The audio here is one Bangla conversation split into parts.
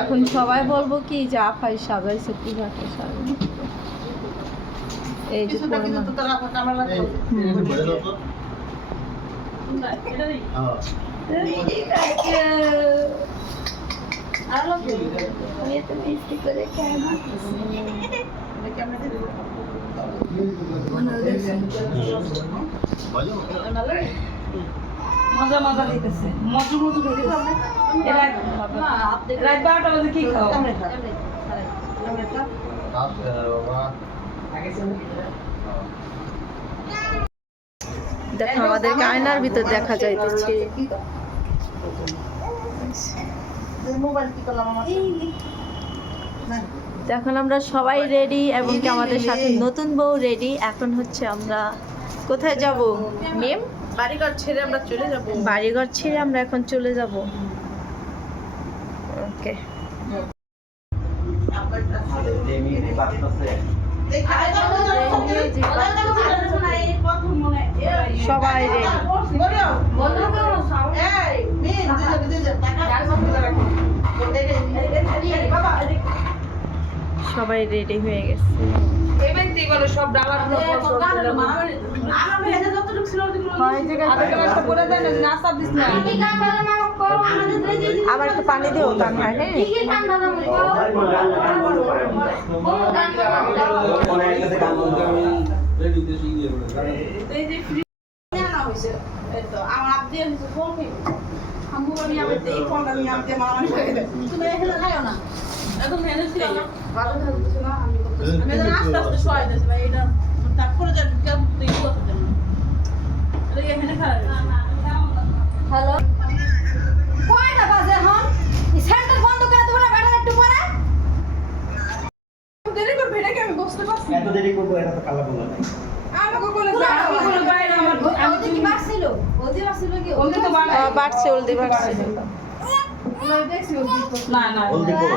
এখন সবাই বলব কি যে আফাই সাজাইছে পূজাকে সাজাই এই যে পরিমাণ। মজা মজা দিতেছে মজু মজু দিতেছে রাত রাত বারোটা বাজে কি খাও? দেখো আমাদেরকে আয়নার ভিতর দেখা যাইতেছে। এখন আমরা সবাই রেডি এবং কি আমাদের সাথে নতুন বউ রেডি এখন হচ্ছে আমরা কোথায় যাব? মেম? বাড়িঘর ছেড়ে আমরা চলে যাব বাড়িঘর ছেড়ে আমরা এখন চলে যাব ওকে সবাই রেডি সবাই রেডি হয়ে গেছে। আবার একটু পানি দিও কান্না হ্যাঁ আমার আপনি ফোন আমি আমি এই ফোনটা নিয়ে করে দেব তুমি এখানে খাইও না। এখন মেনে ছিল না ভালো থাকছে না আমি আমি আস্তে আস্তে সহায় দিয়েছি ভাই এটা তারপরে যা কেউ তুই করতে না। এখানে খারাপ? হ্যালো? কয়টা বাজে এখন? সেন্টার বন্ধ করে তোমরা বেটা একটু পরে? দেরি করবে এটাকে আমি বুঝতে পারছি এত দেরি করব এটা তো কালা বলা নাই। আমাকে বলে আমি কোনো বাইরে আমার আমি কি? তো বাড়ছে হলদি বাড়ছে না না করো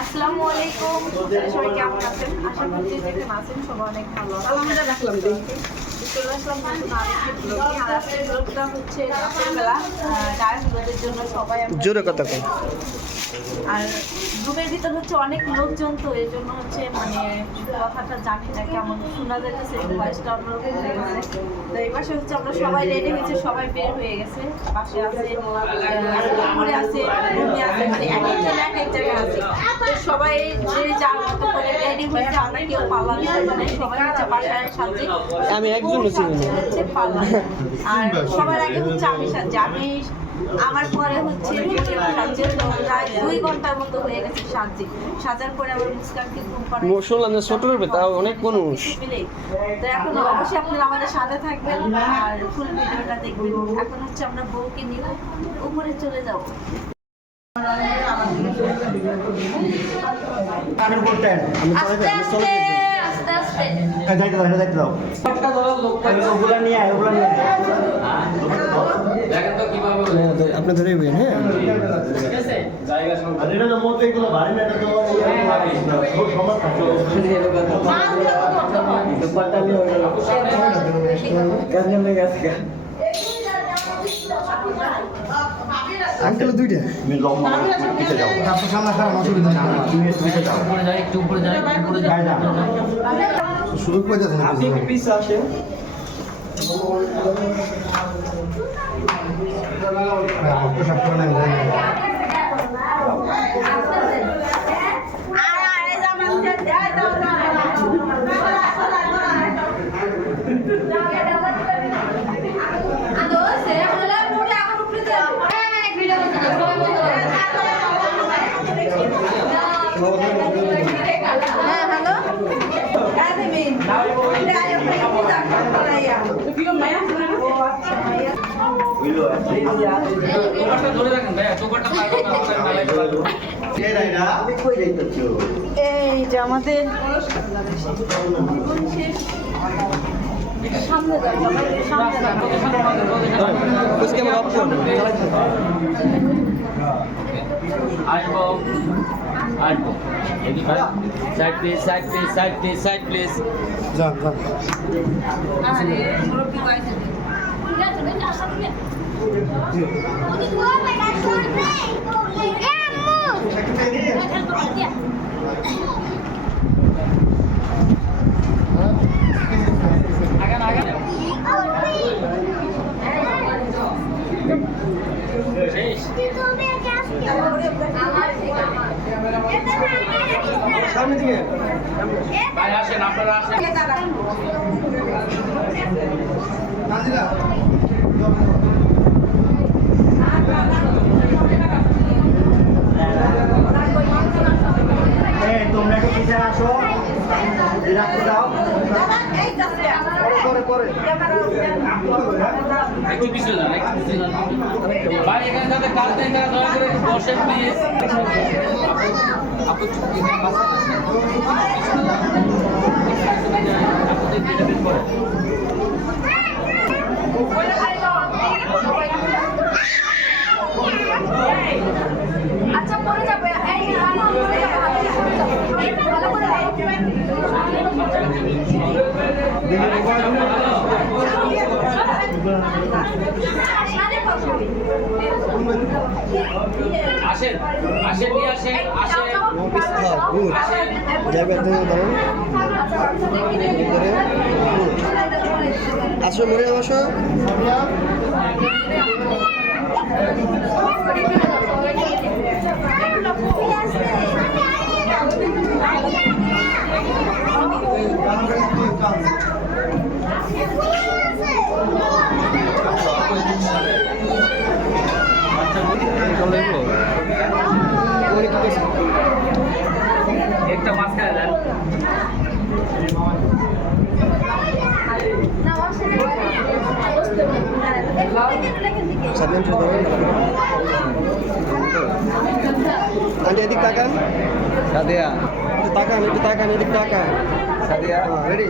আসসালামু আলাইকুম। সবাই কেমন আছেন? আশা করছি যেখানে আছেন সবাই অনেক ভালো। আলহামদুলিল্লাহ রাখলাম চলে আসলাম নতুন আরেকটি ব্লগে। আর আজকের ব্লগটা হচ্ছে রাতের বেলা ডায়েট জন্য সবাই জোরে কথা কই আর রুমের ভিতর হচ্ছে অনেক লোকজন তো এই জন্য হচ্ছে মানে কথাটা জানি না কেমন শোনা যাইতেছে ভয়েসটা অন্যরকম হয়ে গেছে। তো এই পাশে হচ্ছে আমরা সবাই রেডি হয়েছে সবাই বের হয়ে গেছে। পাশে আছে আহ, আছে রুমে আছে মানে এক একজন এক এক জায়গায় আছে। তো সবাই যে যার মতো করে রেডি হয়েছে আমরা কেউ পার্লার মানে সবাই হচ্ছে বাসায় সাজে। আমি একজনও চিনি না। হচ্ছে পার্লার আর সবার আগে হচ্ছে আমি সাজছি আমি আমার পরে হচ্ছে প্রায় দুই ঘণ্টার মতো হয়ে গেছে সাজার পরে আমার মুস্কানকে ঘুম পাড়াই শুনলাম যে ছোট রূপে তাও অনেক মানুষ। মিলে। তো এখন অবশ্যই আপনারা আমাদের সাথে থাকবেন আর ফুল ভিডিওটা দেখবেন। এখন হচ্ছে আমরা বউকে নিয়ে উপরে চলে যাব। দাও ওগুলা নিয়ে আয় ওগুলা নিয়ে আয়। আপনি ধরে বেন হ্যাঁ। আঙ্কেল দুইটা। আমি লম্বা পিছে যাও। তারপর সামনে খারাপ অসুবিধা না তুমি পিছে যাও উপরে যাই একটু উপরে যাই উপরে যাই না শুরু করে যাচ্ছেন আপনি একটু পিছে আসেন আদো সে বলে মুড়ি আমার উপরে দে এক ভিডিও করতে সবাই বন্ধ করো হ্যাঁ হ্যালো আমি কই যাইতেছি এই যে আমাদের সামনে আসব আসব side please side please side please side please যান আরে মুরব্বি ভাই আসেন আপনারা আসেন নাজিরা তোমরা কি পিছনে আসো করে বসেন প্লিজ আপু চুপ করে পাশে আসেন। আপনাদের যেটা বের করেন। আচ্ছা পরে যাবে এই আমার পরে যাবে ভালো করে সাড়ে কত আসেন আসেন নিয়ে আসেন আসেন। গুড তুমি দাও করে আসো। মরে আসো। একটা মাঝখানে দেন না অসুবিধা নেই সাবধান ছিল আন্টি এদিক তাকান সাদিয়া একটু তাকান একটু তাকান এদিক তাকান সাদিয়া রেডি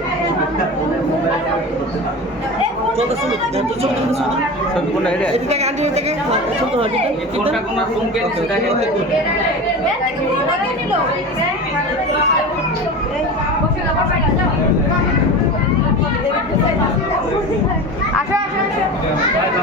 ছবি কোনটা রেডি এদিক তাকান আন্টি এদিকে ছোট হয় কোনটা কোনটা চমকে দিচ্ছে দেখেন আসো আসো আসো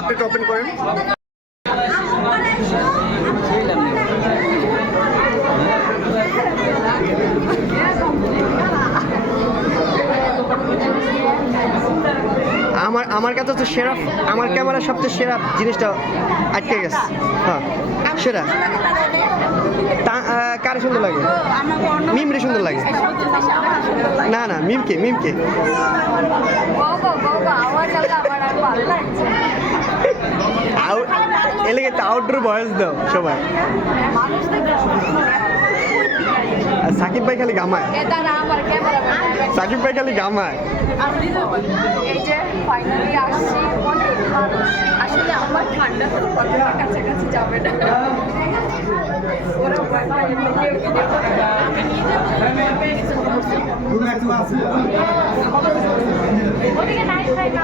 আপনি ওপেন করেন? আমার কাছে তো সেরা আমার ক্যামেরা সবচেয়ে সেরা জিনিসটা আটকে গেছে। হ্যাঁ সেরা। কারে সুন্দর লাগে? মিমরে সুন্দর লাগে? না না মিমকে মিমকে। গোগো গোগো আওয়াজ আল্লাহ আমার আর ভালো লাগছে আউট এলাকায় তো আউটডোর বয়স দাও সবাই। সাকিব ভাই খালি গামায়। এটা আমার ক্যামেরা সাকিব ভাই খালি গামায়। এই যে ফাইনালি আসছি আসলে আমার ঠান্ডা তো কাছাকাছি যাবে না। ওদিকে নাই ভাই না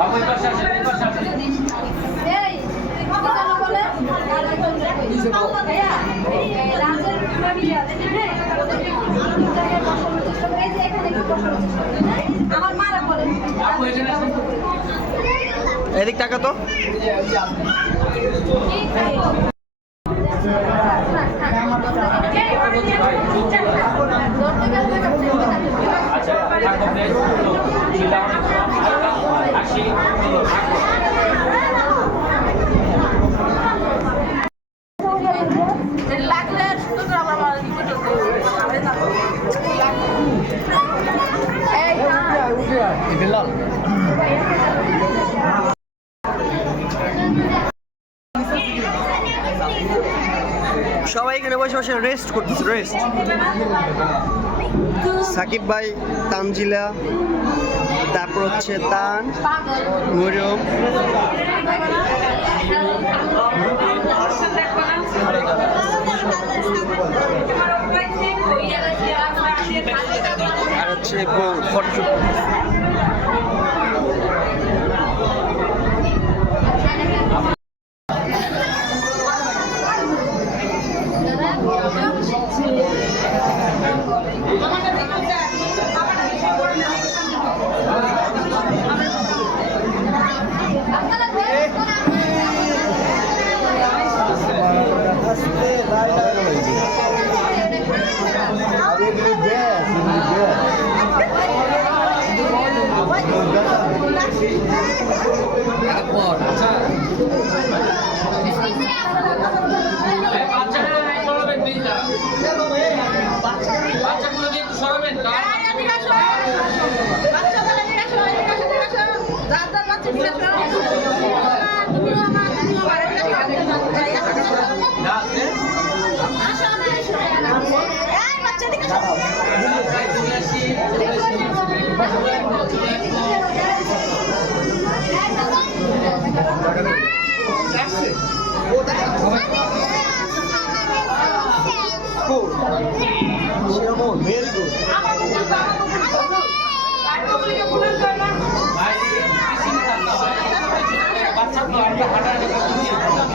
বাবুই পাশে আসেন এই পাশে আসেন এই কি যেন বলে আমার মারা বলে আপু এখানে আসেন। এদিক টাকা তো আচ্ছা থাকো প্লিজ চিল্লাও না হালকা হাসি লাগলে সুন্দর করে আমার আমার রিপোর্ট সবাই এখানে বসে বসে রেস্ট করতেছে রেস্ট সাকিব ভাই, তানজিলা, তারপর হচ্ছে তান, মরিয়ম। আর হচ্ছে ফটোশুট এই বাচ্চাগুলো একটু সরাবেন প্লিজ বাচ্চাগুলোকে একটু সরাবেন কারণ ভেরি গুড বাচ্চাগুলো একটা হাঁটাহাঁটি করতেছে।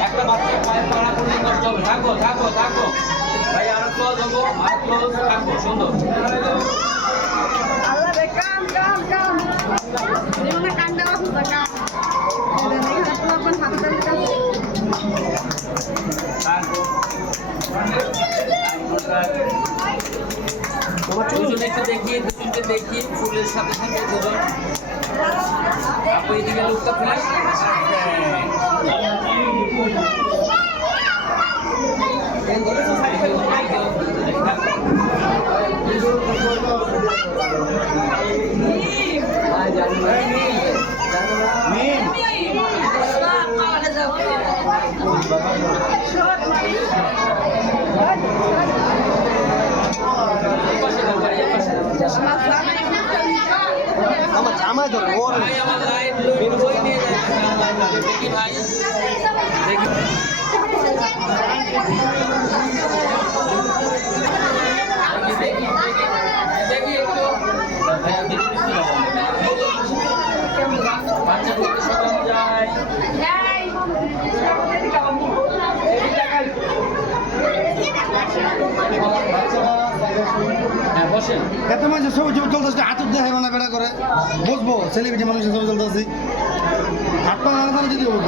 একটা বাচ্চার পায়ের পাড়া পড়লে কষ্ট হবে থাকো থাকো থাকো ভাই আরও ক্লোজ হব আর ক্লোজ থাকব সুন্দর থাকো দুজনে একটু দেখি দুজনকে দেখি ফুলের সাথে সাথে দুজন আপু এদিকে লোকটা প্লিজ আমার জামাই ধরে ওর দেখি ভাই দেখি দেখি দেখি একটু ভাই আমি মিষ্টি খাব বাচ্চাগুলোকে সরানো যায় হ্যাঁ বসেন এত মানুষের ছবি ছবি চলতেছে হাতুর দেখাই মানে বেড়া করে। বসবো সেলিব্রিটি মানুষের ছবি চলতেছে হাত পা যদি বলব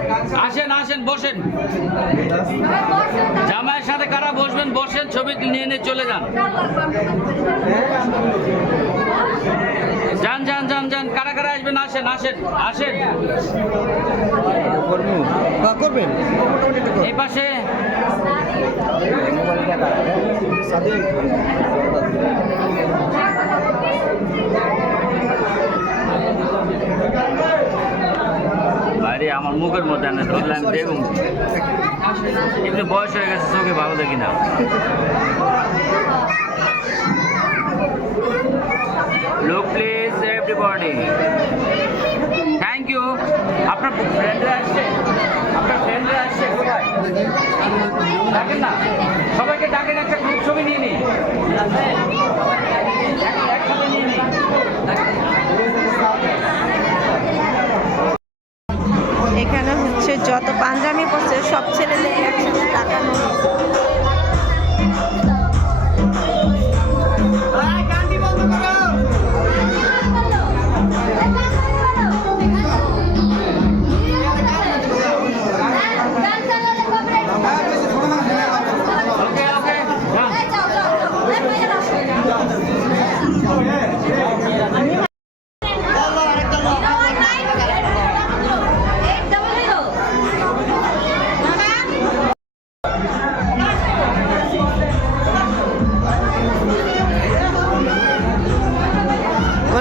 আসেন আসেন বসেন। জামাইয়ের সাথে কারা বসবেন? বসেন ছবি নিয়ে নিয়ে চলে যান। যান যান যান যান। কারা কারা আসবেন? আসেন আসেন আসেন। করবেন। এই পাশে। বাইরে আমার মুখের মধ্যে আনে ধরলে আমি দেখুন একটু বয়স হয়ে গেছে চোখে ভালো দেখি না। Look please everybody thank you আপনার ফ্রেন্ডরা আসছে? আপনার ফ্রেন্ডরা আসছে কোথায়? ডাকেন না। সবাইকে ডাকেন একটা গ্রুপ ছবি নিয়ে নিই এক- একসাথে নিয়ে নিই এখানে হচ্ছে যত পাঞ্জাবি পড়ছে সব ছেলেদের একসাথে টাকানো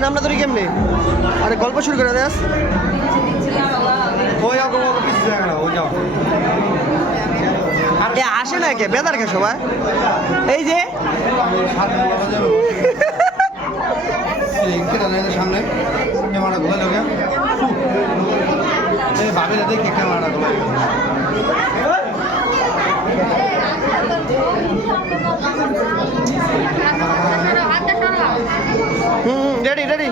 মানে আমরা তোর কেমনি? আরে গল্প শুরু করে দেস ওই কিছু জায়গা না ও যাও। এ আসে না কে? বেদার কে সবাই? এই যে। সামনে ক্যামেরা লোকে দেখি হুম ready ready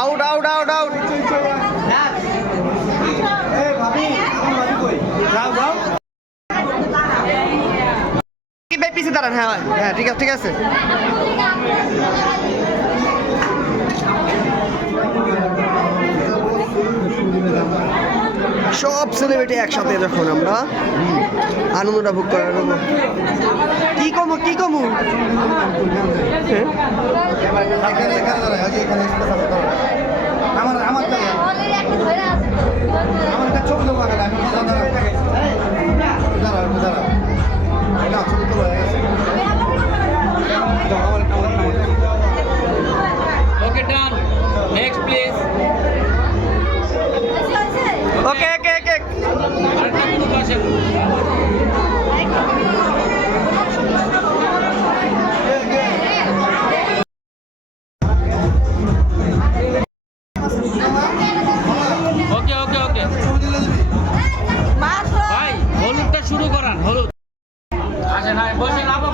out out out out যাও যাও কি ভাই পিছিয়ে দাঁড়ান হ্যাঁ হ্যাঁ ঠিক আছে ঠিক আছে। সব সেলিব্রিটি একসাথে যখন আমরা আনন্দটা ভোগ করে নেব কি কমু কি কমু? হ্যাঁ? আমার আমার আমার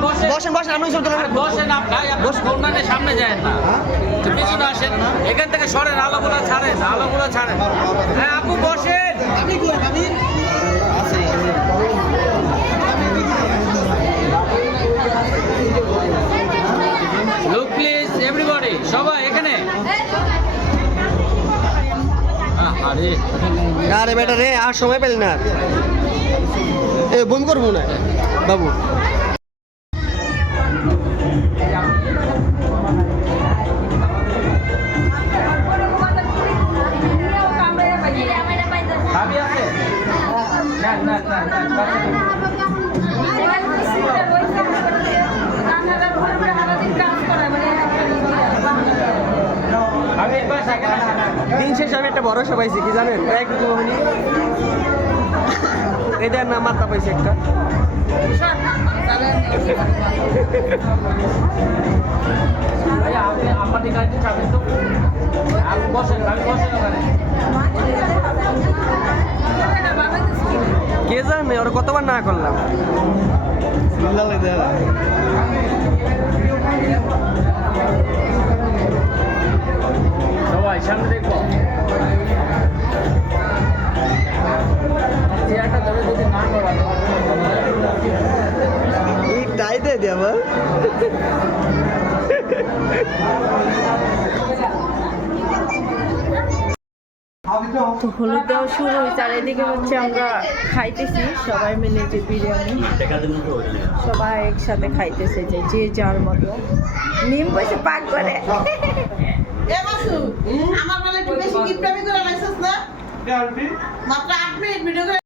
বসেন। বসেন বসেন বসেন আমি সব আরে বসেন আপ ভাই আপনি কন্যাকে সামনে যায় না। একটু পিছনে আসেন। এখান থেকে সরেন আলোগুলো ছাড়েন আলোগুলো ছাড়েন। হ্যাঁ আপু বসেন। লুক প্লিজ এভরিবডি সবাই এখানে? আরে। আরে বেটা রে আর সময় পেলি না। এ বন্ধ করব না? বাবু। ভাবি আছে। দিন শেষে আমি একটা ভরসা পাইছি, কি জানেন? এক রকমই এদের নাম মাথা পাইছি একটা। আমাদের গাড়িতে তো। আমি বসেন আমি বসেন ওখানে। কে জানে ওরা কতবার না করলাম। হলুদ দেওয়া শুরু হয়েছে আর এদিকে হচ্ছে আমরা খাইতেছি সবাই মিলে যে বিরিয়ানি। সবাই একসাথে খাইতেছে যে যে যার মতো। নিম বসে পাক করে। আমার বেলা একটু বেশি কিপটামি করে না? মাত্র আট মিনিট ভিডিও করে